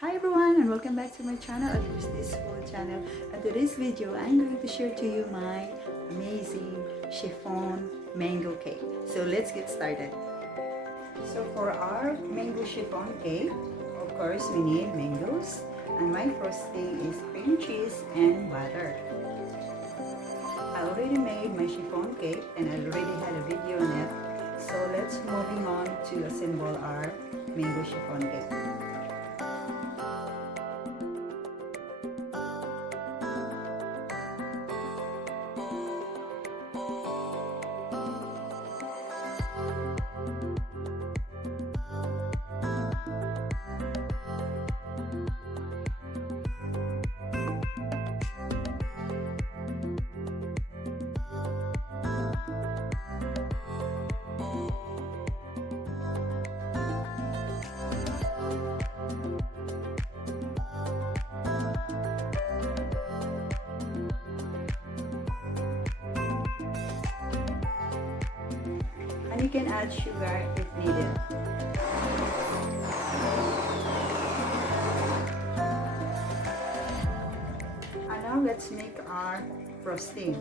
Hi everyone and welcome back to my channel at this Food channel. And today's video I'm going to share to you my amazing chiffon mango cake. So let's get started. So for our mango chiffon cake, of course we need mangoes, and my frosting is cream cheese and butter. I already made my chiffon cake and I already had a video on it. So let's moving on to assemble our mango chiffon cake. And you can add sugar if needed. And now let's make our frosting.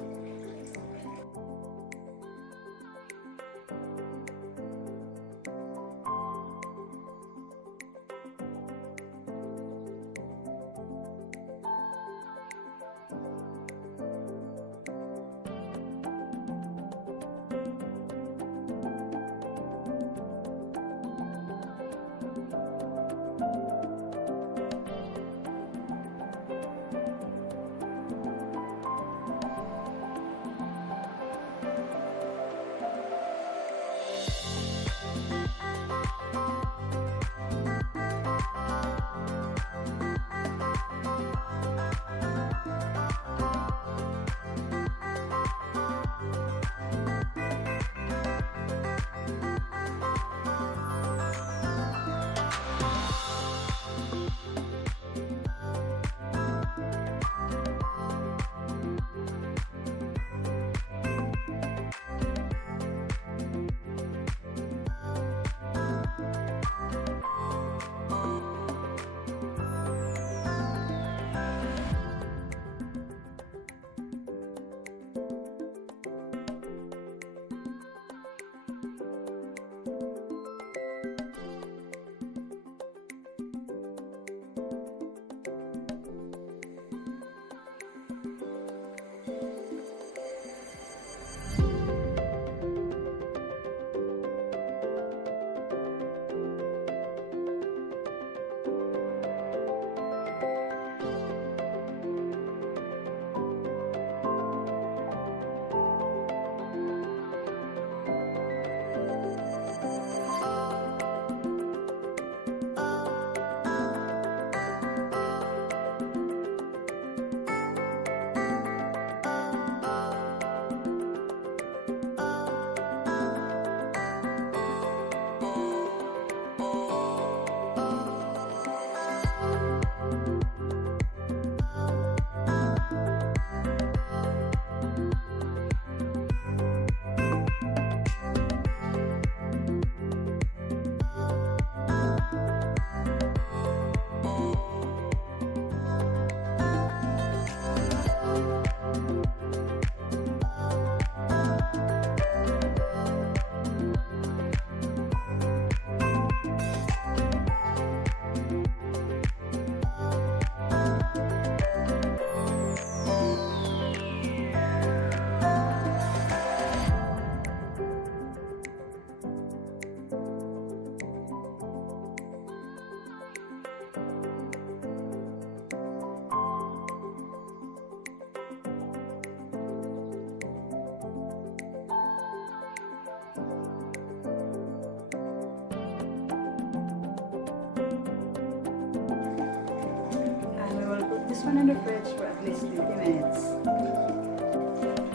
This one in the fridge for at least 30 minutes.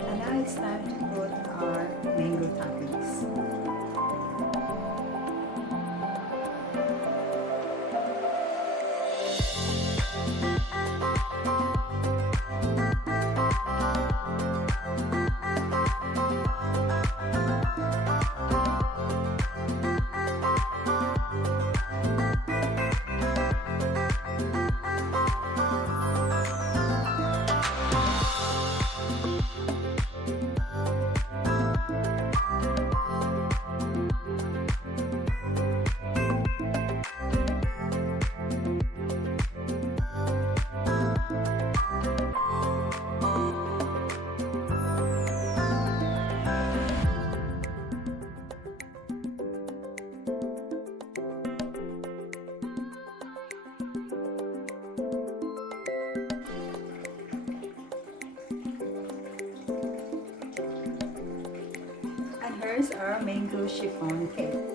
And now it's time to put our mango toppings. is our mango chiffon cake.